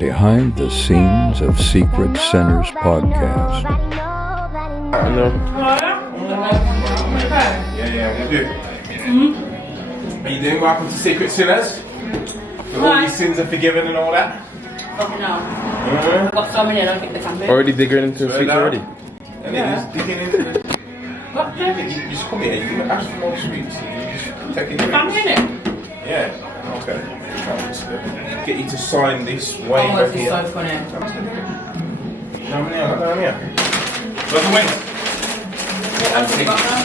Behind the scenes of SecretSinners podcast. Yeah, we do. Are you doing? Welcome to SecretSinners. All your sins are forgiven and all that. Okay, no. I've got so many, I don't think they can be. Already digging into the feet already? And then just digging into the... You just come here, you can ask for more sweets. You just take it. I'm in it. Yeah, okay. Get you to sign this waiver Oh, this is here. so funny. Down here. Where's the wing? What else have you got now?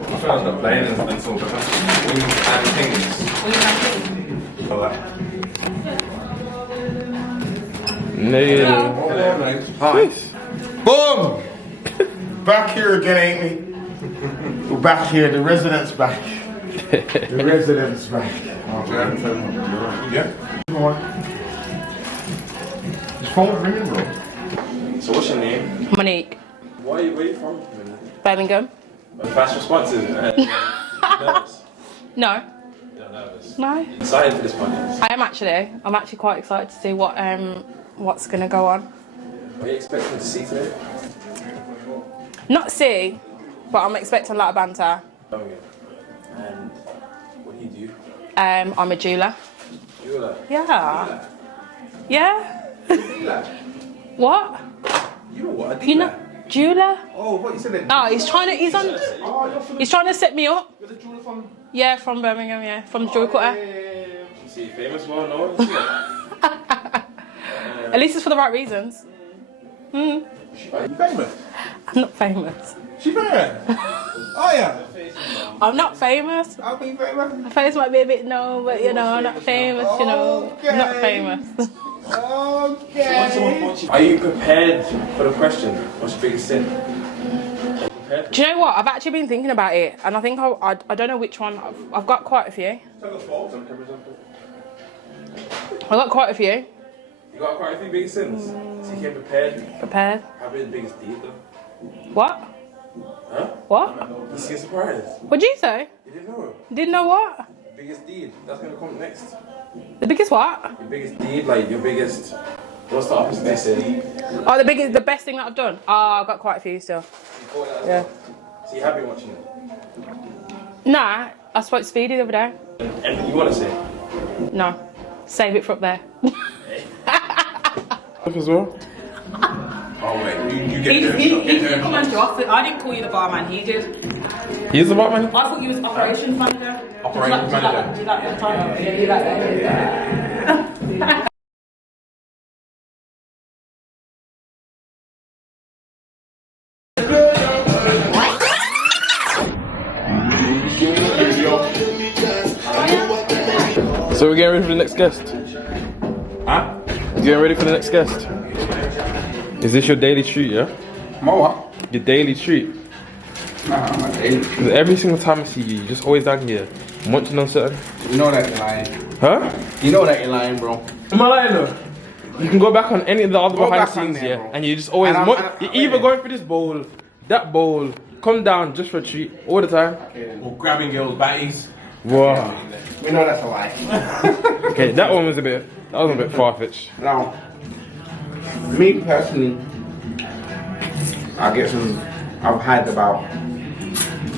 I thought I was not playing and so on. Wings and things. Wings and things. All that. Nice. Boom! Back here again, ain't we? We're back here, the residents back. The residents back. Yeah. Come on. This phone's ringing, bro. So what's your name? Monique. Where are you from? Birmingham. Fast responses. Nervous? No. You're nervous. No. Excited for this podcast. I am actually. I'm actually quite excited to see what's going to go on. What are you expecting to see today? Not see, but I'm expecting a lot of banter. Okay. And what do you do? I'm a jeweler. Jeweler. Yeah. Yeah? What? You know what? I did You know, that. jeweler? Oh, what you said then? Oh, he's trying to set me up. You're the jeweler from... Yeah, from Birmingham, yeah. From the jewelry cutter. You see, famous well known. At least it's for the right reasons. Are you famous? I'm not famous. She famous? Oh yeah. I'm not famous. I'll be famous. My face might be a bit no, but you know, I'm not famous, you know. I'm not famous. Okay. Are you prepared for the question? What's your biggest sin? Do you know what? I've actually been thinking about it, and I think I don't know which one. I've got quite a few. I've got quite a few. You got quite a few biggest sins. So you came prepared. Prepared. How big the biggest deed though? What? Huh? What? You see a surprise. What'd you say? You didn't know. Didn't know what? Biggest deed. That's gonna come next. The biggest what? Your biggest deed, like your biggest. What's the opposite of sin? Oh, the best thing that I've done. Oh, I've got quite a few still. Yeah. So you have been watching it. Nah, I spoke to Speedy the other day. Anything you want to say? No, save it for up there. As well. Oh wait, you He get there. come on, Joff. I didn't call you the barman. He did. He's the barman. I thought you was operations manager. Operations manager. Do that the time. Yeah, do that. So we're getting ready for the next guest. Huh? You getting ready for the next guest? Is this your daily treat, yeah? More what? Your daily treat? Nah, my daily. 'Cause every single time I see you, you're just always down here munching on something. You know that you're lying. Huh? You know that you're lying, bro. Am I lying though? You can go back on any of the other Go behind the back on scenes, there, yeah, bro. and you just always And you're either going for this bowl, that bowl, come down just for a treat all the time. Or grabbing girls' batties. Wow. We know that's a lie. Okay, that one was a bit far-fetched. Now, me personally, I've had about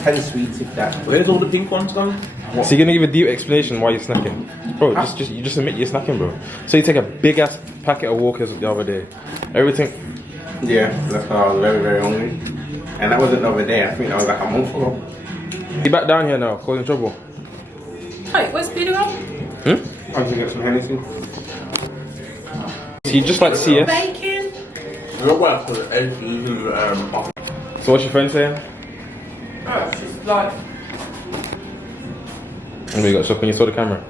10 sweets if that. Where's all the pink ones gone? So you're gonna give a deep explanation why you're snacking, bro? You just admit you're snacking, bro. So you take a big ass packet of Walkers the other day, everything. Yeah, that's why I was very, very hungry. And that wasn't the other day, I think that was like a month ago. You back down here now, causing trouble. Wait, where's Speedy gone? I was to get some Hennessy. So you just like CS. Bacon. You're well for the eggs. So what's your friend saying? Oh, she's like. And we got shocked when you saw the camera.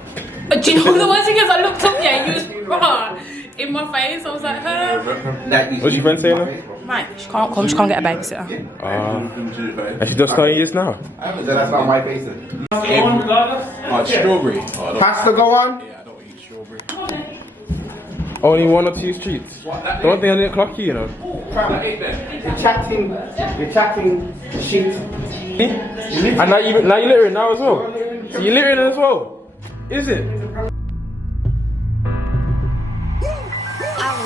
But do you know the worst thing is I looked up there and you was in my face. I was like, her. What's your friend saying now? Mate, she can't come. She can't get a babysitter. And she just starting years now. That's not my face. Oh, strawberry. Oh, Pasta go on? yeah, I don't eat strawberry. Only 1 or 2 streets. Don't think I didn't clock you, you know. You're chatting shit. And now you're littering now as well. So you're littering as well. Is it? I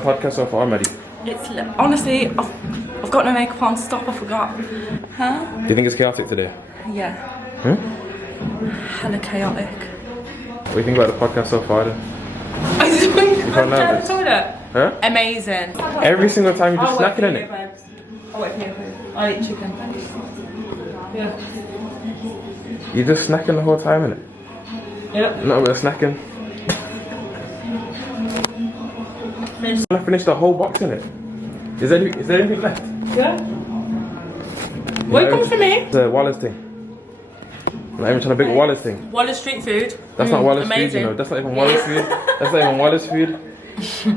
about the podcast so far, Maddie? Honestly, I've got no makeup on. Stop, I forgot. Huh? Do you think it's chaotic today? Yeah. Hella chaotic. What do you think about the podcast so far then? I just went can't to the nervous? toilet. Huh? Amazing. Every single time you're just snacking in it. I'll wait for you. I'll eat chicken. Yeah. You're just snacking the whole time in it. Yep. Not about snacking. I finished the whole box in it. Is there anything left? Yeah. Where you come from me? The Walla's thing. I'm not even trying to big Walla's thing. Walla's street food. That's not Walla's food, amazing. you know. That's not even Walla's food. That's not even Walla's food.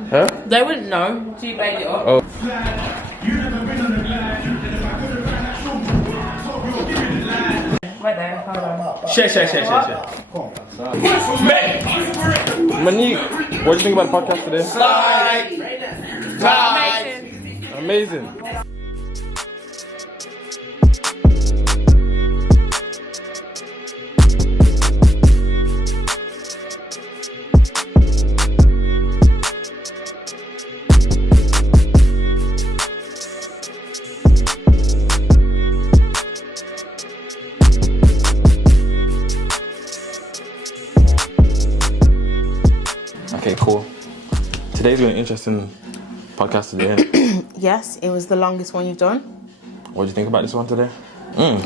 Huh? They wouldn't know. So you baked it up. Oh. Right there. Hold on. Share. Monique, what do you think about the podcast today? Amazing. Amazing. Okay, cool. Today's been an interesting podcast today, isn't it? Yes, it was the longest one you've done. What do you think about this one today?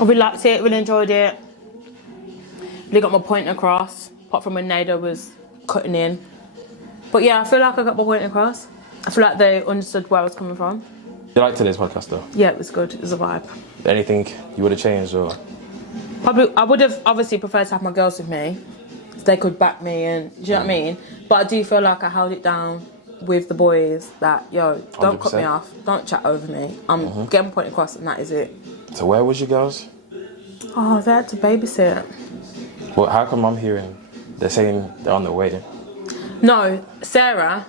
We liked it, we enjoyed it. Really got my point across, apart from when Nado was cutting in. But yeah, I feel like I got my point across. I feel like they understood where I was coming from. You like today's podcast though? Yeah, it was good, it was a vibe. Anything you would have changed or? Probably, I would have obviously preferred to have my girls with me. So they could back me and, do you know what I mean? But I do feel like I held it down with the boys that, yo, don't 100%. cut me off, don't chat over me. I'm getting my point across and that is it. So where was you girls? Oh, they had to babysit. Well, how come I'm hearing they're saying they're on the way? No, Sarah,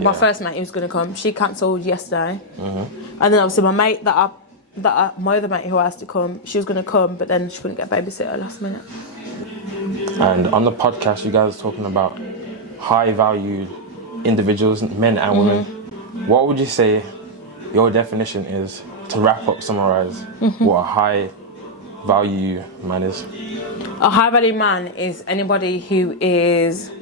my first mate who was going to come, she cancelled yesterday. And then obviously my mate my other mate who asked to come, she was going to come, but then she couldn't get a babysitter last minute. And on the podcast, you guys are talking about high-value individuals, men and women. What would you say your definition is to wrap up, summarize what a high-value man is? A high-value man is anybody who is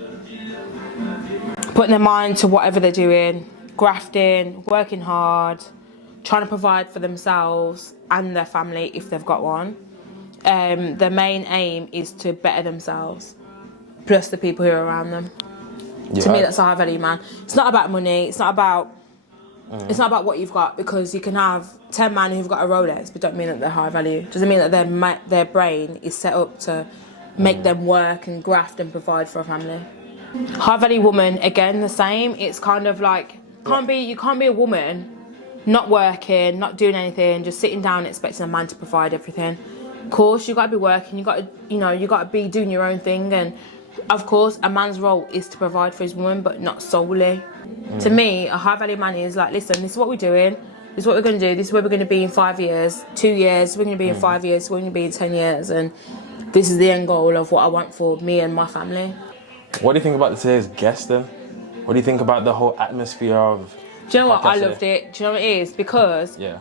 putting their mind to whatever they're doing, grafting, working hard, trying to provide for themselves and their family if they've got one. Their main aim is to better themselves, plus the people who are around them. Yeah. To me, that's a high value man. It's not about money. It's not about what you've got, because you can have 10 men who've got a Rolex, but don't mean that they're high value. Doesn't mean that their brain is set up to make them work and graft and provide for a family. High value woman, again, the same. It's kind of like you can't be a woman not working, not doing anything, just sitting down expecting a man to provide everything. Of course, you got to be working. You got to be doing your own thing, and of course, a man's role is to provide for his woman, but not solely. To me, a high value man is like, listen, this is what we're doing. This is what we're going to do. This is where we're going to be in 5 years, 2 years. We're going to be in 5 years. We're going to be in 10 years, and this is the end goal of what I want for me and my family. What do you think about today's guest then? What do you think about the whole atmosphere of? Do you know what? I podcast loved it. Do you know what it is? Because Yeah.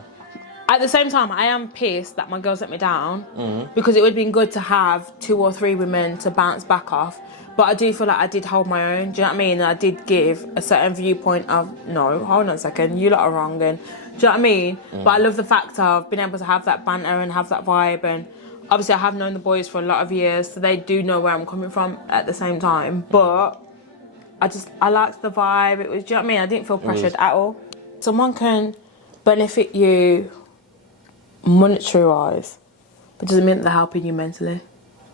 at the same time, I am pissed that my girls let me down, because it would have been good to have 2 or 3 women to bounce back off. But I do feel like I did hold my own. Do you know what I mean? I did give a certain viewpoint of, no, hold on a second, you lot are wrong. And do you know what I mean? But I love the fact of being able to have that banter and have that vibe. And obviously I have known the boys for a lot of years, so they do know where I'm coming from at the same time. But I liked the vibe. It was, do you know what I mean? I didn't feel pressured at all. Someone can benefit you monetary-wise, but doesn't mean that they're helping you mentally.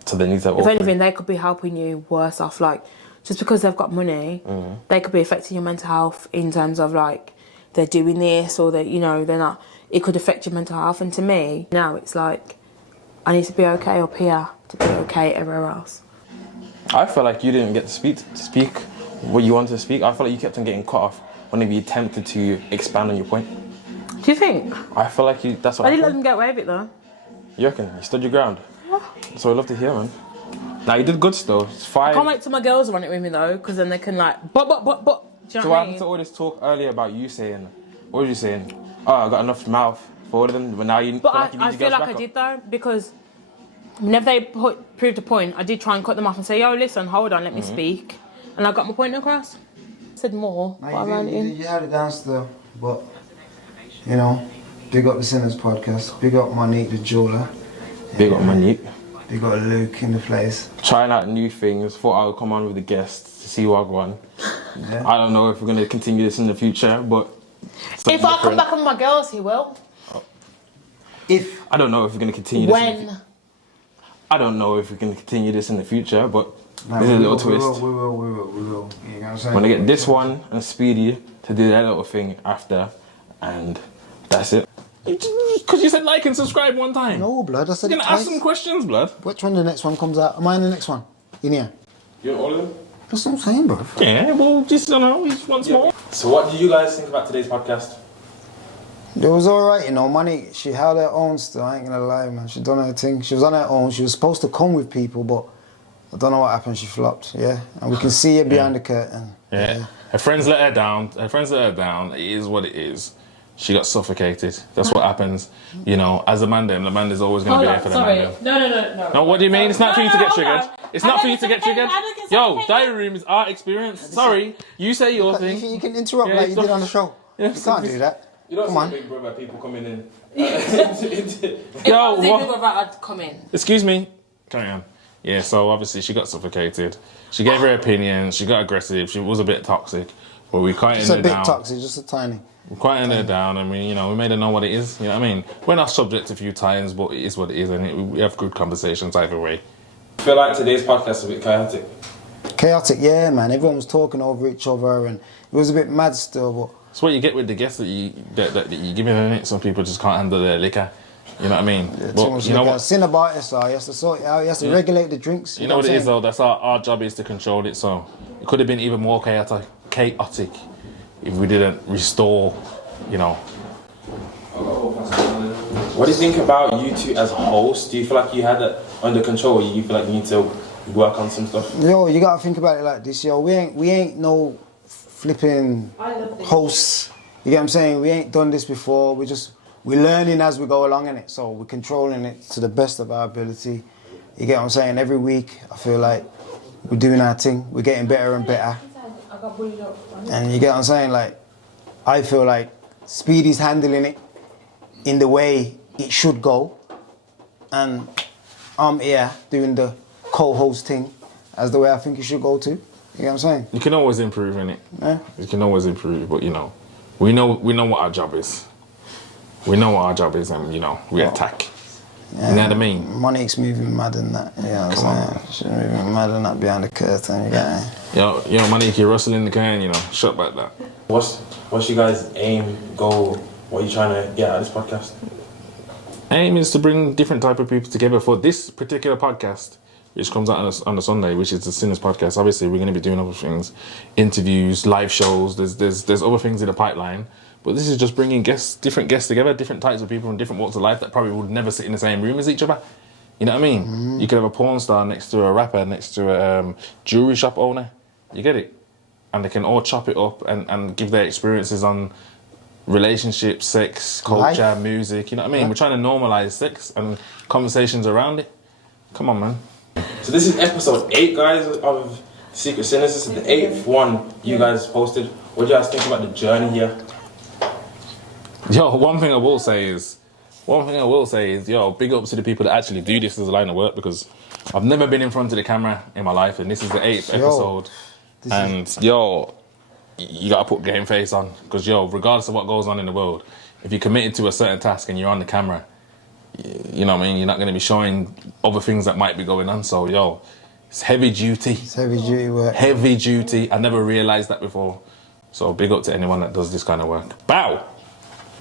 So they need to. If anything, they could be helping you worse off. Like, just because they've got money, they could be affecting your mental health in terms of like they're doing this or that, you know, they're not. It could affect your mental health. And to me, now it's like I need to be okay up here to be okay everywhere else. I felt like you didn't get to speak what you wanted to speak. I felt like you kept on getting cut off whenever you attempted to expand on your point. Do you think? I feel like you. That's what I didn't let them get away with it though. You reckon? You stood your ground. So I'd love to hear, man. Now you did good still. It's fine. I can't wait till my girls run it with me though, because then they can like, but you know So what I happened mean? to all this talk earlier about you saying, what was you saying? Oh, I got enough mouth for all of them, but now you But feel like you need I your feel girls like back I up. did though, because whenever they proved a point, I did try and cut them off and say, yo, listen, hold on, let me speak. And I got my point across. I said more, but I ran it in. You had it down still, but, you know, big up the Sinners podcast, big up Monique the jeweler, Big up Monique. big up Luke in the place. Trying out new things. Thought I would come on with the guests to see what I want. Yeah. I don't know if we're going to continue this in the future, but... If I come back with my girls, he will. If, I don't know if we're going to continue this. When? I don't know if we can continue this in the future, but nah, there's a we little will, twist. We will. You know what I'm saying? I'm gonna get this one and Speedy to do their little thing after, and that's it. Because you said like and subscribe one time. No, blood, I said You're it gonna ask twice. some questions, blood. Which one the next one comes out? Am I in the next one? In here? You want all of them? That's what I'm saying, bro. Yeah, well, just, I don't know, just once more. So what do you guys think about today's podcast? It was alright, you know, Monique, she held her own still, I ain't gonna lie, man. She done her thing. She was on her own. She was supposed to come with people, but I don't know what happened. She flopped, yeah. And we can see her behind the curtain. Yeah. Her friends let her down. It is what it is. She got suffocated. That's what happens. You know, as a man, the man is always going to be there for the man. No. No, what do you mean? It's not for you to get hold triggered. on. It's not I for you don't to get get triggered. I don't get Yo, suffocated. diary room is our experience. Sorry, you say your You thing. can interrupt Yeah, like you stop. did on the show. Yeah, You can't do that. You don't Come on. see Big Brother people coming in. If I Yo, was in what? Big Brother, I'd come in. Excuse me. Carry on. Yeah, so obviously she got suffocated. She gave her opinion. She got aggressive. She was a bit toxic, but we quieted It's a her bit down. toxic, just a tiny. We quieted her down, and we made her know what it is. You know what I mean? We're not subject a few times, but it is what it is, and we have good conversations either way. I feel like today's podcast is a bit chaotic. Chaotic, yeah, man. Everyone was talking over each other, and it was a bit mad still, but It's what you get with the guests that you give in it. Some people just can't handle their liquor. You know what I mean? too But much you know liquor. what? Sin about it, so he has to sort it out. He has to regulate the drinks. You know what it I'm is though. That's our job is to control it. So it could have been even more chaotic if we didn't restore. You know. What do you think about you two as hosts? Do you feel like you had it under control? Or you feel like you need to work on some stuff? Yo, you gotta think about it like this, yo. We ain't no flipping hosts. You get what I'm saying? We ain't done this before. We're learning as we go along in it. So we're controlling it to the best of our ability. You get what I'm saying? Every week, I feel like we're doing our thing. We're getting better and better. And you get what I'm saying? Like, I feel like Speedy's handling it in the way it should go. And I'm here doing the co-host thing as the way I think it should go too. You get what I'm saying? You can always improve in it. Yeah. You can always improve, but you know, we know what our job is. We know what our job is, and you know, we attack. Yeah. You know what I mean? Monique's moving mad than that. You know what I'm saying? She's moving mad than that behind the curtain. You get me? Yo, Monique, you're rustling the can, you know, shut back that. What's your guys' aim, goal? What are you trying to get out of this podcast? Aim is to bring different type of people together for this particular podcast, which comes out on a Sunday, which is the Sinners podcast. Obviously, we're going to be doing other things, interviews, live shows. There's other things in the pipeline, but this is just bringing different guests together, different types of people from different walks of life that probably would never sit in the same room as each other. You know what I mean? Mm-hmm. You could have a porn star next to a rapper, next to a jewelry shop owner. You get it? And they can all chop it up and give their experiences on relationships, sex, culture, Life. music. You know what I mean? Yeah. We're trying to normalize sex and conversations around it. Come on, man. So this is episode 8, guys, of Secret Sinners. This is the 8th one you guys posted. What do you guys think about the journey here? Yo, one thing I will say is, yo, big ups to the people that actually do this as a line of work, because I've never been in front of the camera in my life, and this is the 8th episode. Yo, you gotta put game face on, because yo, regardless of what goes on in the world, if you're committed to a certain task and you're on the camera, you know what I mean, you're not going to be showing other things that might be going on. So yo, it's heavy duty. It's heavy duty work. Heavy duty. I never realised that before. So big up to anyone that does this kind of work. Bow!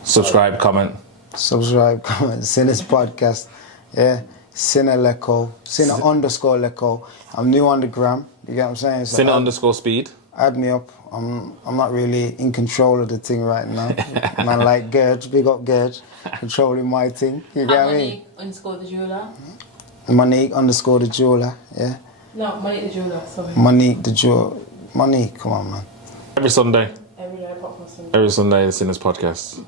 Subscribe, comment. Subscribe, comment. Sinners podcast. Yeah. Sinner Leco. Sinner underscore Leco. I'm new on the gram. You get what I'm saying? So Sinner underscore speed. Add me up. I'm not really in control of the thing right now. Man like Gurge, big up Gurge, controlling my thing. You get what I mean? Monique underscore the jeweler. Monique underscore the jeweler, yeah. No, Monique the jeweler, sorry. Monique the jeweler. Monique, come on, man. Every Sunday. Every day podcast. Every Sunday, the Sinners podcast.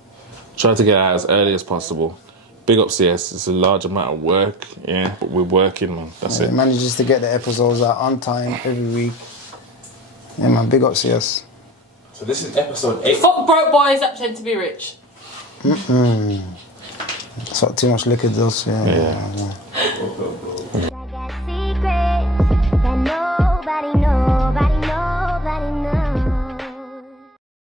Try to get out as early as possible. Big up CS. It's a large amount of work, yeah, but we're working, man. That's It it. manages to get the episodes out on time every week. Yeah, man, big up CS. So this is episode 8. Fuck broke boys that pretend to be rich. That's what too much liquor does, yeah. Yeah.